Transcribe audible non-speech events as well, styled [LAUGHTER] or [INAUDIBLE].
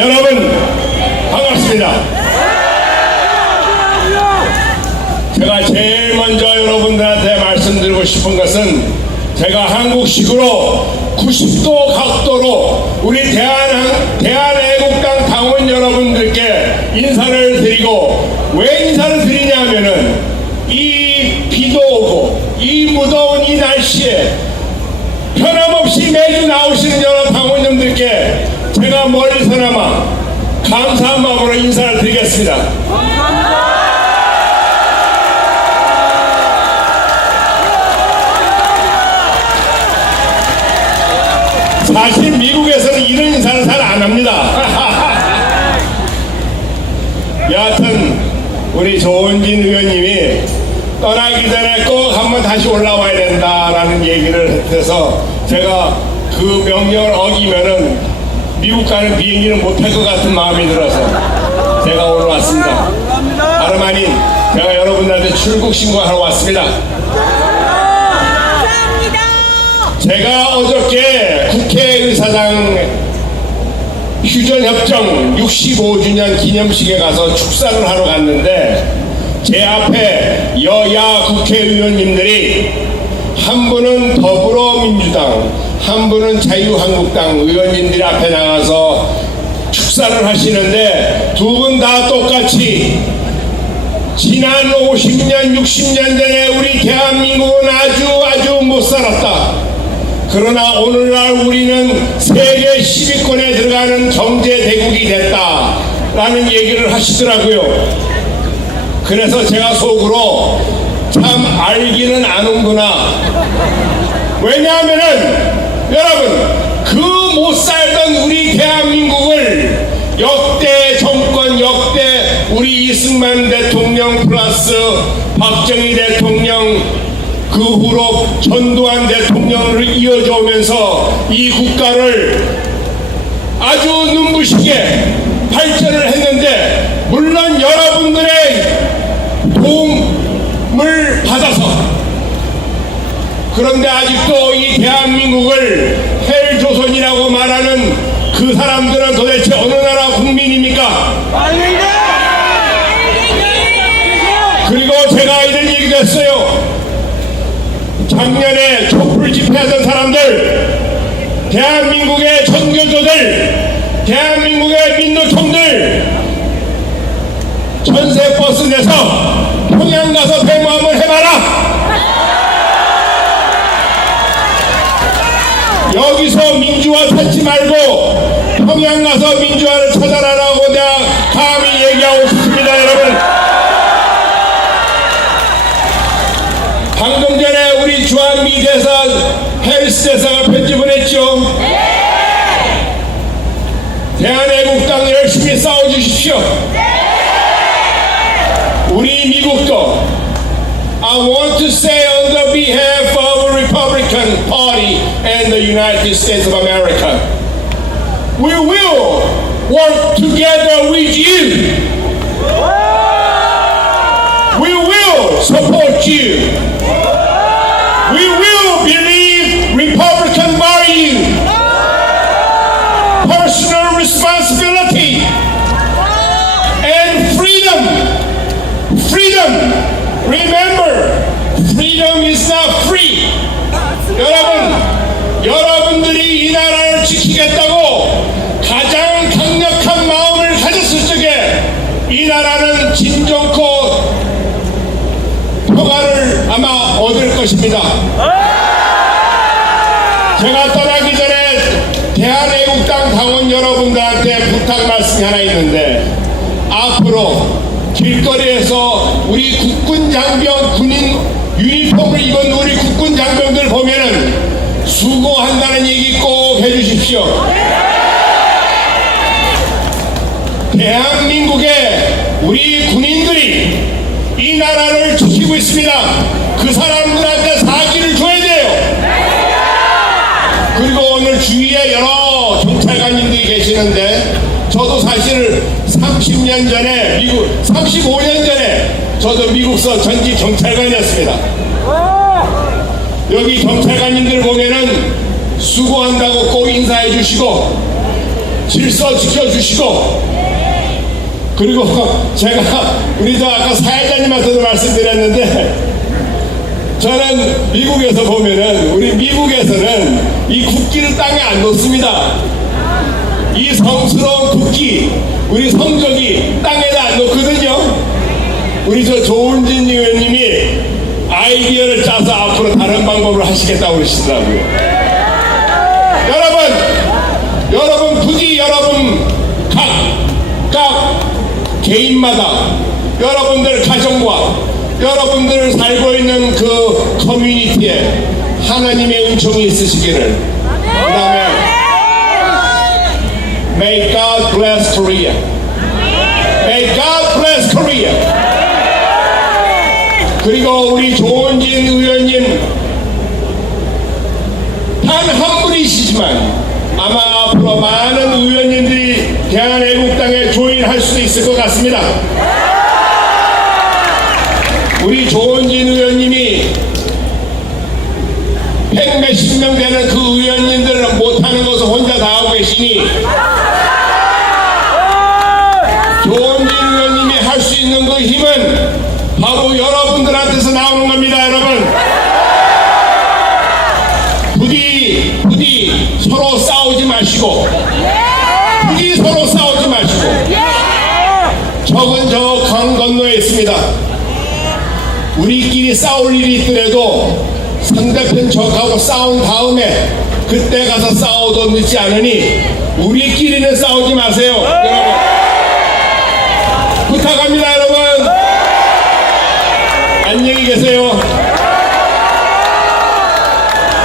여러분 반갑습니다. 제가 제일 먼저 여러분들한테 말씀드리고 싶은 것은 제가 한국식으로 90도 각도로 우리 대한, 대한애국당 당원 여러분들께 인사를 드리고 왜 인사를 드리냐면은 이 비도 오고 이 무더운 이 날씨에 변함없이 매주 나오시는 여러 당원님들께 제가 멀리 서나마 감사한 마음으로 인사를 드리겠습니다. 사실 미국에서는 이런 인사를 잘안 합니다. [LAUGHS] 여하튼 우리 조은진 의원님이 떠나기 전에 꼭 한번 다시 올라와야 된다라는 얘기를 해서 제가 그 명령을 어기면은 미국 가는 비행기는 못탈것 같은 마음이 들어서 제가 오늘 왔습니다. 다름 아닌 제가 여러분들한테 출국 신고하러 왔습니다. 제가 어저께 국회의사당 휴전협정 65주년 기념식에 가서 축사를 하러 갔는데 제 앞에 여야 국회의원님들이 한 분은 더불어민주당, 한 분은 자유한국당 의원님들이 앞에 나가서 축사를 하시는데 두 분 다 똑같이 지난 50년, 60년 전에 우리 대한민국은 아주 아주 못 살았다. 그러나 오늘날 우리는 세계 10위권에 들어가는 경제 대국이 됐다 라는 얘기를 하시더라고요. 그래서 제가 속으로 참 알기는 아는구나. 왜냐하면은 여러분 그 못 살던 우리 대한민국을 역대 정권 역대 우리 이승만 대통령 플러스 박정희 대통령 그 후로 전두환 대통령을 이어져 오면서 이 국가를 아주 눈부시게 발전을 했는데 물론 여러분들의 도움을 받아서 그런데 아직도 이 대한민국을 헬조선이라고 말하는 그 사람들은 도대체 어느 나라 국민입니까? 그리고 제가 이런 얘기도 했어요. 작년에 촛불 집회하던 사람들, 대한민국의 전교조들, 대한민국의 민노총들, 전세 버스 내서 평양 가서 데모 한번 해봐라! 여기서 민주화 찾지 말고 평양 가서 민주화를 찾아라라고 내가 감히 얘기하고 싶습니다, 여러분. 방금 전에 우리 주한미 대사 헬스 대사가 편집을 했죠. 대한애국당 열심히 싸워주십시오. 우리 미국도 I want to say on the behalf Republican Party and the United States of America, we will work together with you. We will support you. 것입니다. 제가 떠나기 전에 대한애국당 당원 여러분들한테 부탁 말씀이 하나 있는데 앞으로 길거리에서 우리 국군 장병 군인 유니폼을 입은 우리 국군 장병들 보면은 수고한다는 얘기 꼭 해주십시오. 대한민국의 우리 군인들이 이 나라를 지키고 있습니다. 그 사람들한테 사기를 줘야 돼요. 그리고 오늘 주위에 여러 경찰관님들이 계시는데 저도 사실 30년 전에 미국 35년 전에 저도 미국서 전직 경찰관이었습니다. 여기 경찰관님들 보면은 수고한다고 꼭 인사해 주시고 질서 지켜 주시고 그리고 제가 우리 저 아까 사회자님한테도 말씀드렸는데 저는 미국에서 보면은 우리 미국에서는 이 국기를 땅에 안 놓습니다. 이 성스러운 국기, 우리 성적이 땅에다 안 놓거든요. 우리 저 조은진 의원님이 아이디어를 짜서 앞으로 다른 방법을 하시겠다고 그러시더라고요. 여러분, 여러분 부디 여러분 각, 각 개인마다 여러분들 가정과 여러분들 살고 있는 그 커뮤니티에 하나님의 은총이 있으시기를 그 다음에 May God bless Korea May God bless Korea 그리고 우리 조은진 의원님 단 한 분이시지만 아마 앞으로 많은 의원님들이 대한애국당에 조인할 수도 있을 것 같습니다. 우리 조은진 의원님이 백 몇십 명 되는 그 의원님들은 못하는 것을 혼자 다 하고 계시니 조은진 의원님이 할 수 있는 그 힘은 바로 여러분들한테서 나오는 겁니다, 여러분. 부디 부디 서로 싸우지 마시고 부디 서로 싸우지 마시고 적은 저 강 건너에 있습니다. 우리끼리 싸울 일이 있더라도 상대편 적하고 싸운 다음에 그때 가서 싸워도 늦지 않으니 우리끼리는 싸우지 마세요. 여러분. 부탁합니다, 여러분. 안녕히 계세요.